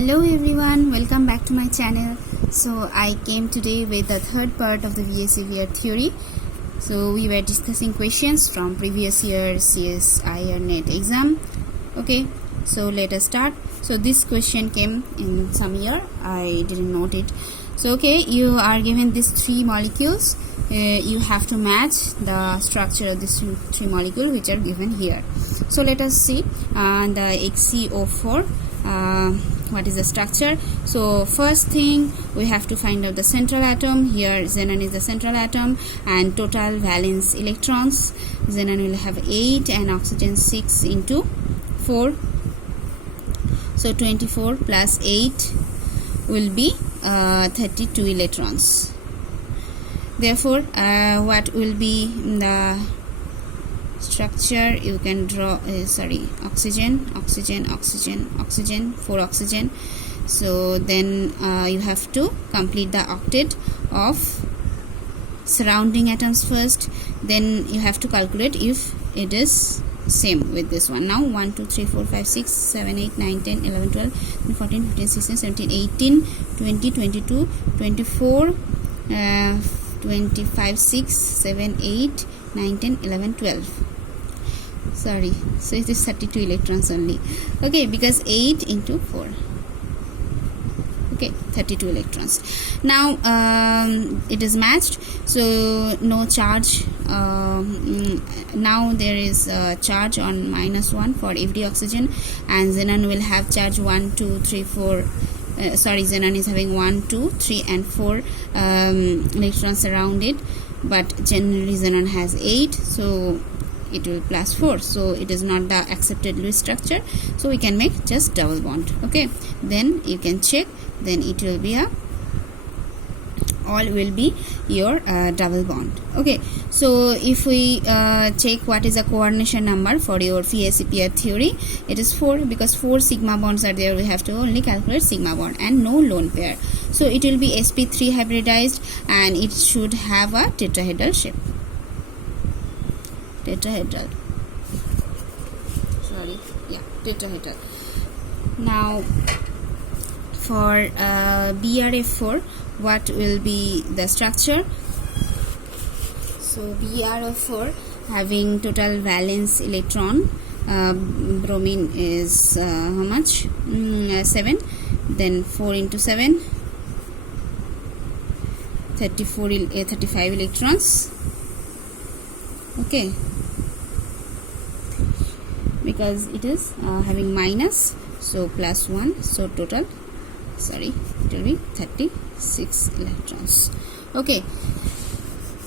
Hello everyone, welcome back to my channel. So I came today with the third part of the VSEPR theory. So we were discussing questions from previous year CSIR NET exam. Okay, so let us start. So this question came in some year, I didn't note it. So okay, you are given these three molecules. You have to match the structure of these three molecules which are given here. So let us see the HCO4. What is the structure? So first thing, we have to find out the central atom. Here xenon is the central atom, and total valence electrons. Xenon will have 8 and oxygen 6 into 4. So 24 plus 8 will be 32 electrons. Therefore, what will be the structure? You can draw oxygen, 4 oxygen. So then you have to complete the octet of surrounding atoms first, then you have to calculate if it is same with this one. Now 1 2 3 4 5 6 7 8 9 10 11 12 14 15 16 17 18 20 22 24 25 6 7 8 9 10 11 12. Sorry, so it is 32 electrons only. Okay, because 8 into 4. Okay, 32 electrons. Now it is matched, so no charge. Now there is a charge on -1 for every oxygen, and xenon will have charge 1 2 3 4. Xenon is having 1 2 3 and 4 electrons around it, but generally xenon has 8, so it will plus 4, so it is not the accepted Lewis structure, so we can make just double bond. Okay, then you can check, then it will be all will be your double bond. Okay, so if we check what is the coordination number for your VSEPR theory, it is 4, because 4 sigma bonds are there. We have to only calculate sigma bond and no lone pair, so it will be sp3 hybridized, and it should have a tetrahedral shape. Tetrahedral. Now for BRF4, what will be the structure? So BRF4 having total valence electron, bromine is how much? 7, then 4 into 7, 35 electrons. Okay, because it is having minus, so plus 1, so total, it will be 36 electrons. Okay,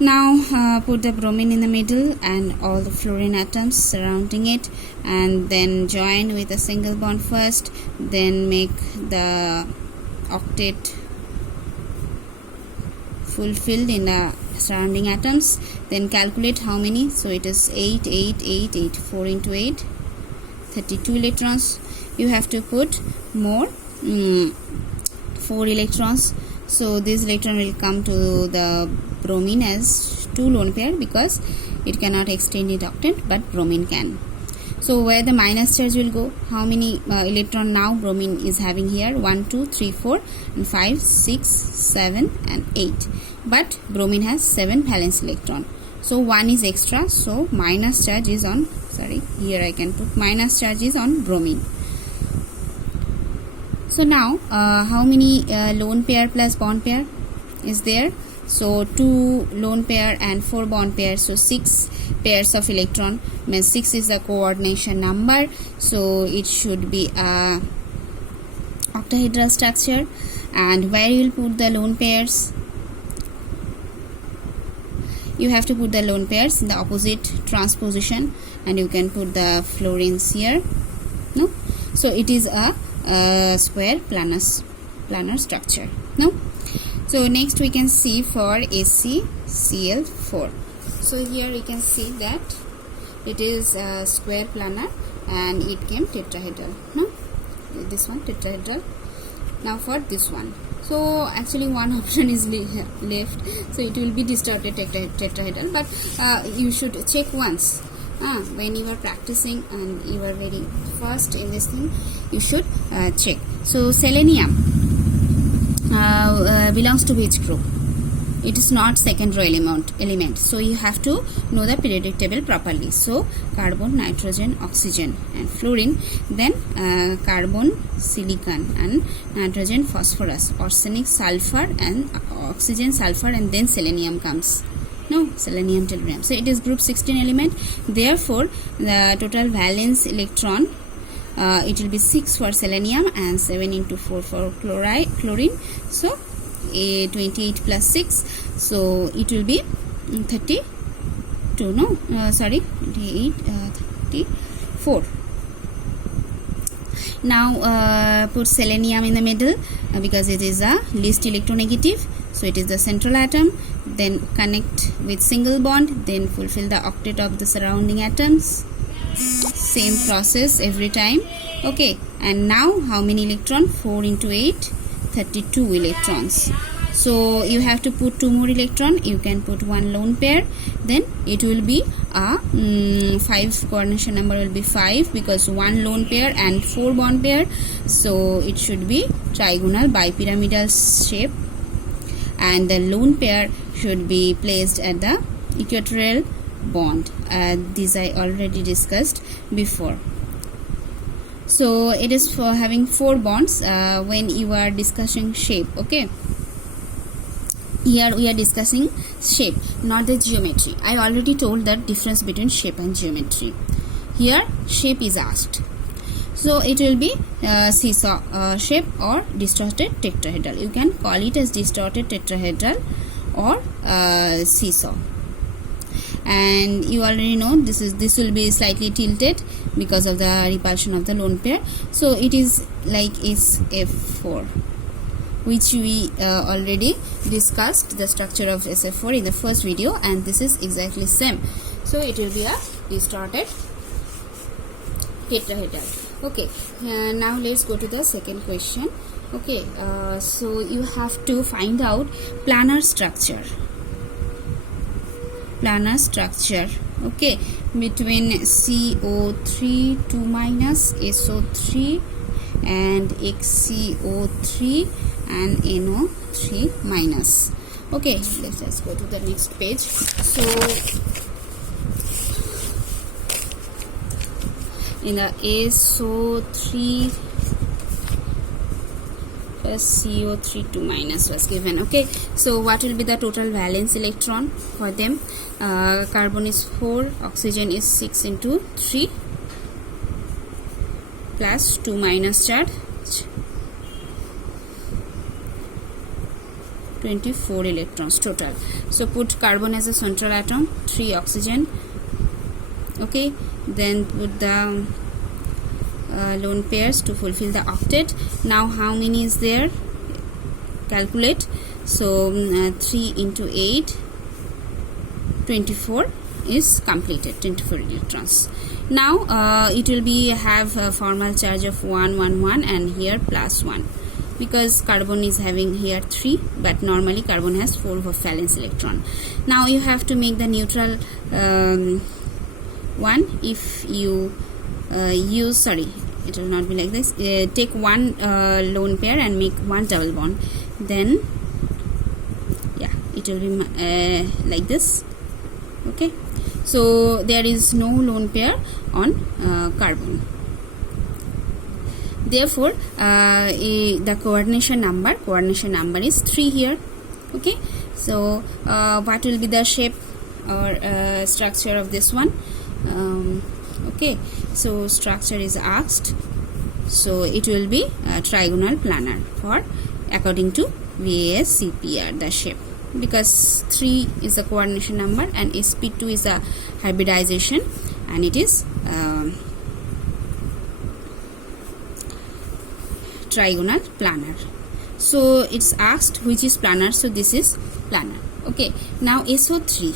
now put the bromine in the middle and all the fluorine atoms surrounding it, and then join with a single bond first, then make the octet fulfilled in the surrounding atoms, then calculate how many. So it is 8 8 8 8, 4 into 8, 32 electrons. You have to put more 4 electrons, so this electron will come to the bromine as 2 lone pair, because it cannot extend its octet, but bromine can. So where the minus charge will go, how many electron now bromine is having here? 1 2 3 4 and 5 6 7 and 8, but bromine has 7 valence electron, so 1 is extra, so minus charge is on, here I can put minus charge is on bromine. So now how many lone pair plus bond pair is there? So 2 lone pair and 4 bond pairs, so 6 pairs of electron, means 6 is the coordination number, so it should be a octahedral structure. And where you will put the lone pairs? You have to put the lone pairs in the opposite transposition, and you can put the fluorines here. No, so it is a square planar structure. No, so next we can see for ACCl4. So here you can see that it is a square planar and it came tetrahedral. No, this one tetrahedral. Now for this one, so actually one option is left, so it will be distorted tetrahedral, but you should check once when you are practicing and you are very first in this thing, you should check. So selenium belongs to which group? It is not secondary element, so you have to know the periodic table properly. So carbon, nitrogen, oxygen and fluorine, then carbon, silicon and nitrogen, phosphorus, arsenic, sulfur and oxygen, sulfur, and then selenium comes. No, selenium, tellurium. So it is group 16 element. Therefore the total valence electron, it will be 6 for selenium and 7 into 4 for chlorine. So 28 plus 6, so it will be 32, no, 28, 34. Now put selenium in the middle because it is a least electronegative, so it is the central atom. Then connect with single bond, then fulfill the octet of the surrounding atoms. Same process every time. Okay, and now how many electron? 4 into 8, 32 electrons. So you have to put 2 more electron. You can put 1 lone pair, then it will be a 5 coordination number will be 5 because 1 lone pair and 4 bond pair, so it should be trigonal bipyramidal shape, and the lone pair should be placed at the equatorial bond. This I already discussed before. So it is for having 4 bonds when you are discussing shape. Okay, here we are discussing shape, not the geometry. I already told that difference between shape and geometry. Here shape is asked, so it will be seesaw shape or distorted tetrahedral. You can call it as distorted tetrahedral or seesaw. And you already know this will be slightly tilted because of the repulsion of the lone pair. So it is like SF4, which we already discussed the structure of SF4 in the first video, and this is exactly same. So it will be a distorted tetrahedral. Okay, now let's go to the second question. Okay, so you have to find out planar structure. Planar structure, okay, between CO3 2 minus, SO3 and XCO3 and NO3 minus. Okay, let's just go to the next page. So in the SO3 plus CO3 2 minus was given. Okay, so what will be the total valence electron for them? Carbon is 4, oxygen is 6 into 3 plus 2 minus charge, 24 electrons total. So put carbon as a central atom, 3 oxygen. Okay, then put the lone pairs to fulfill the octet. Now how many is there? Calculate. So 3 into 8, 24 is completed, 24 electrons. Now it will be have a formal charge of 1 1 1 and here plus 1 because carbon is having here 3, but normally carbon has 4 valence electron. Now you have to make the neutral one. If you use, sorry, it will not be like this. Take 1 lone pair and make 1 double bond, then yeah, it will be like this. Okay, so there is no lone pair on carbon. Therefore the coordination number is 3 here. Okay, so what will be the shape or structure of this one? Okay, so structure is asked, so it will be trigonal planar for according to VSEPR, the shape, because 3 is a coordination number and sp2 is a hybridization and it is trigonal planar. So it's asked which is planar, so this is planar. Okay, now SO3,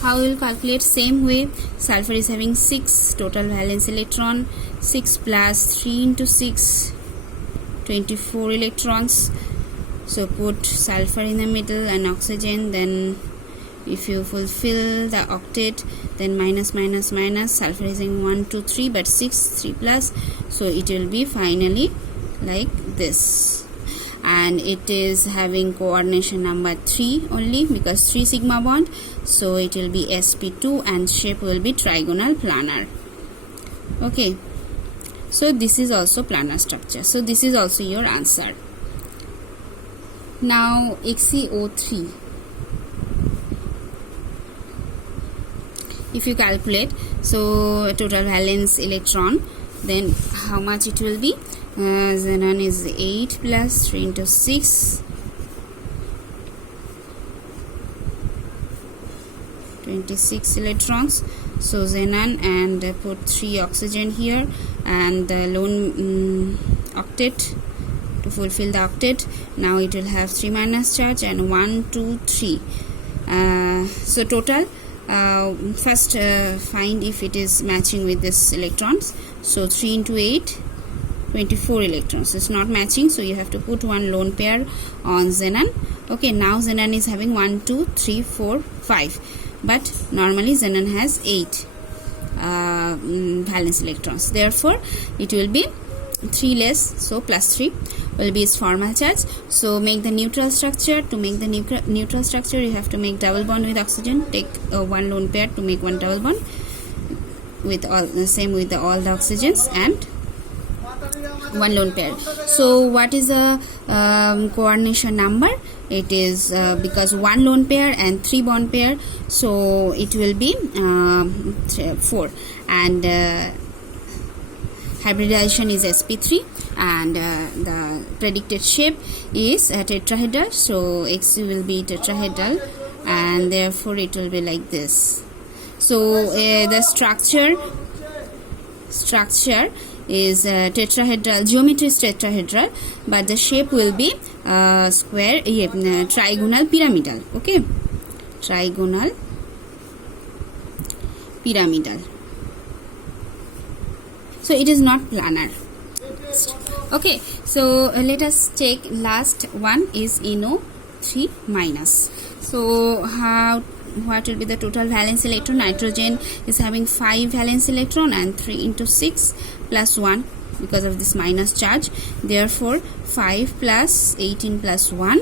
how we will calculate? Same way, sulfur is having 6 total valence electron, 6 plus 3 into 6, 24 electrons. So put sulfur in the middle and oxygen, then if you fulfill the octet, then minus minus minus, sulfur is in 1 2 3 but 6 3 plus, so it will be finally like this, and it is having coordination number 3 only because 3 sigma bond, so it will be sp2 and shape will be trigonal planar. Okay, so this is also planar structure, so this is also your answer. Now XeO3, if you calculate, so total valence electron, then how much it will be? Xenon is 8 plus 3 into 6, 26 electrons. So xenon, and put 3 oxygen here, and the lone octet to fulfill the octet. Now it will have 3 minus charge and 1 2 3. So total, first find if it is matching with this electrons. So 3 into 8, 24 electrons. It's not matching, so you have to put one lone pair on xenon. Okay, now xenon is having 1 2 3 4 5, but normally xenon has 8 valence electrons, therefore it will be 3 less, so plus 3 will be its formal charge. So make the neutral structure. To make the neutral structure, you have to make double bond with oxygen. Take one lone pair to make one double bond with all the same with all the oxygens, and one lone pair. So what is the coordination number? It is because one lone pair and 3 bond pair, so it will be 4, and hybridization is sp3, and the predicted shape is tetrahedral, so Xe will be tetrahedral, and therefore it will be like this. So the structure is tetrahedral, geometry is tetrahedral, but the shape will be square, trigonal pyramidal. Okay, trigonal pyramidal. So it is not planar. Okay, so let us take last one is NO3 minus. So what will be the total valence electron? Nitrogen is having 5 valence electron and 3 into 6 plus 1 because of this minus charge. Therefore 5 plus 18 plus 1,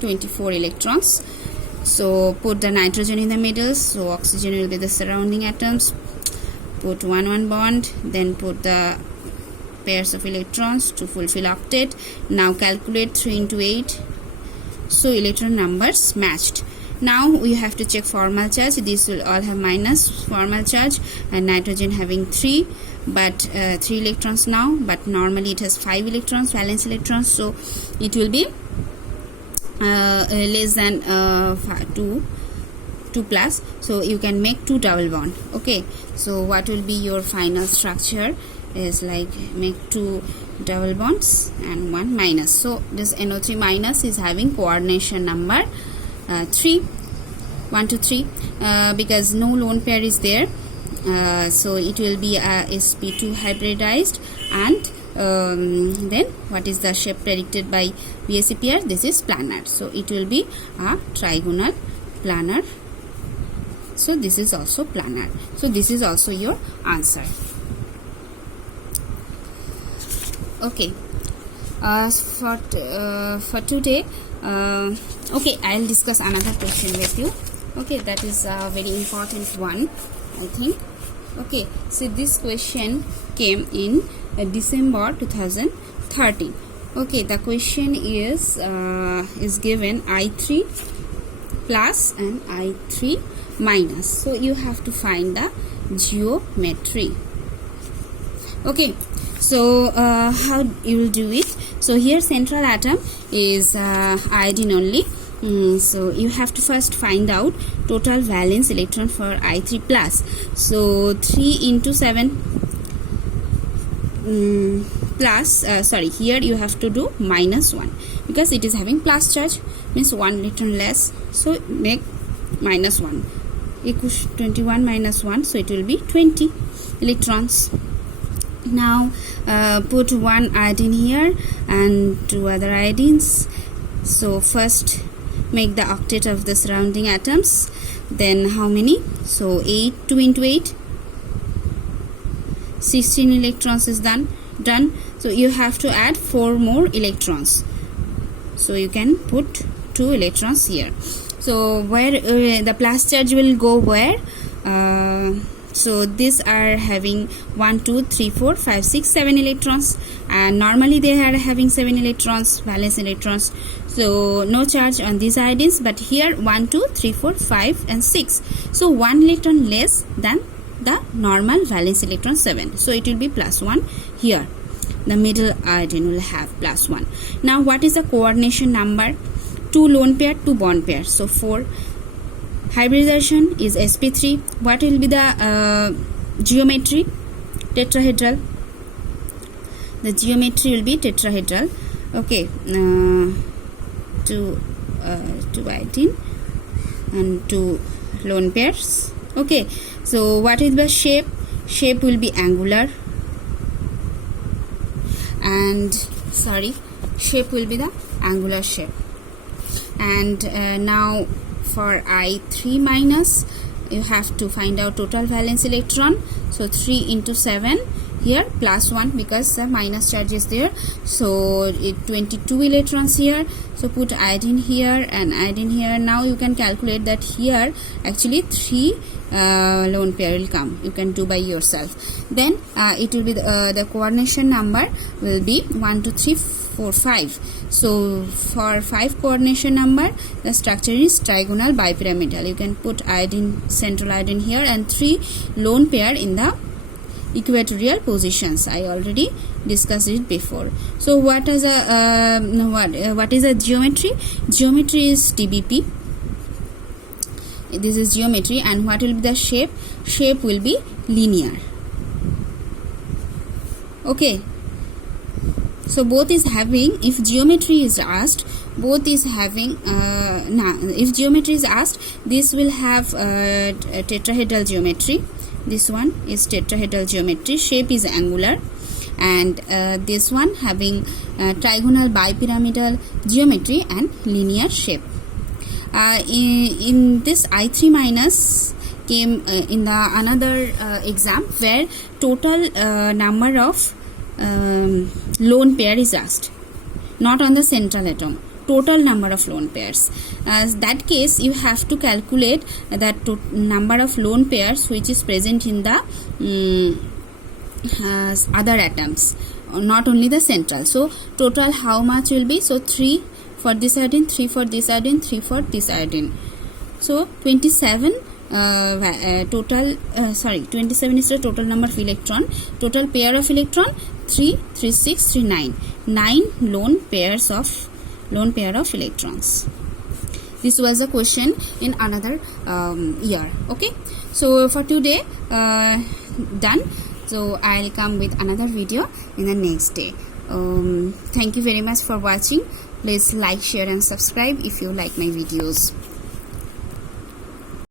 24 electrons. So put the nitrogen in the middle, so oxygen will be the surrounding atoms. Put 1 bond, then put the pairs of electrons to fulfill octet. Now calculate 3 into 8. So electron numbers matched. Now we have to check formal charge. These will all have minus formal charge, and nitrogen having 3, but 3 electrons now, but normally it has 5 electrons, valence electrons, so it will be less than 2 plus, so you can make 2 double bond. Okay, so what will be your final structure is like make 2 double bonds and 1 minus. So this NO3 minus is having coordination number 3, 1 to 3, because no lone pair is there, so it will be sp2 hybridized, and then what is the shape predicted by VSEPR? This is planar, so it will be a trigonal planar. So this is also planar. So this is also your answer. Okay, for today, okay, I'll discuss another question with you. Okay, that is a very important one, I think. Okay, so this question came in December 2013. Okay, the question is given I3 plus and I3 minus. So you have to find the geometry. Okay, so how you will do it? So here central atom is iodine only. So you have to first find out total valence electron for I3 plus. So 3 into 7 plus, sorry, here you have to do minus 1 because it is having plus charge, means 1 electron less, so make minus 1 equals 21 minus 1, so it will be 20 electrons. Now put 1 iodine here and 2 other iodines. So first make the octet of the surrounding atoms. Then how many? So 8, 2 into 8, 16 electrons is done. So you have to add 4 more electrons. So you can put 2 electrons here. So where the plus charge will go where? So these are having 1, 2, 3, 4, 5, 6, 7 electrons, and normally they are having 7 electrons, valence electrons. So no charge on these iodines, but here 1, 2, 3, 4, 5 and 6. So 1 electron less than the normal valence electron 7. So it will be plus 1 here. The middle iodine will have plus 1. Now what is the coordination number? 2 lone pair, 2 bond pair. So 4. Hybridization is sp3. What will be the geometry? Tetrahedral. The geometry will be tetrahedral. Okay. 2 iodine and 2 lone pairs. Okay. So what is the shape? Shape will be angular. And shape will be the angular shape. And now for I3 minus, you have to find out total valence electron. So 3 into 7 here, plus 1 because the minus charge is there. So 22 electrons here. So put iodine here and iodine here. Now you can calculate that here actually 3 lone pair will come. You can do by yourself. Then it will be the coordination number will be 1, 2, 3, 4, 5. So for 5 coordination number, the structure is trigonal bipyramidal. You can put iodine, central iodine here, and 3 lone pair in the equatorial positions. I already discussed it before. So what is a geometry? Geometry is TBP. This is geometry. And what will be the shape? Shape will be linear. Okay. So both is having, if geometry is asked, both is having, if geometry is asked, this will have tetrahedral geometry. This one is tetrahedral geometry. Shape is angular. And this one having trigonal bipyramidal geometry and linear shape. In this I3 minus came in the another exam where total number of lone pair is asked, not on the central atom, total number of lone pairs. As that case, you have to calculate that number of lone pairs which is present in the other atoms, not only the central. So total how much will be? So 3 for this iodine, 3 for this iodine, 3 for this iodine. So 27 27 is the total number of electron. Total pair of electron 3, 3, 6, 3, 9. 9 lone pair of electrons. This was a question in another year. Okay, so for today done. So I'll come with another video in the next day. Thank you very much for watching. Please like, share and subscribe if you like my videos.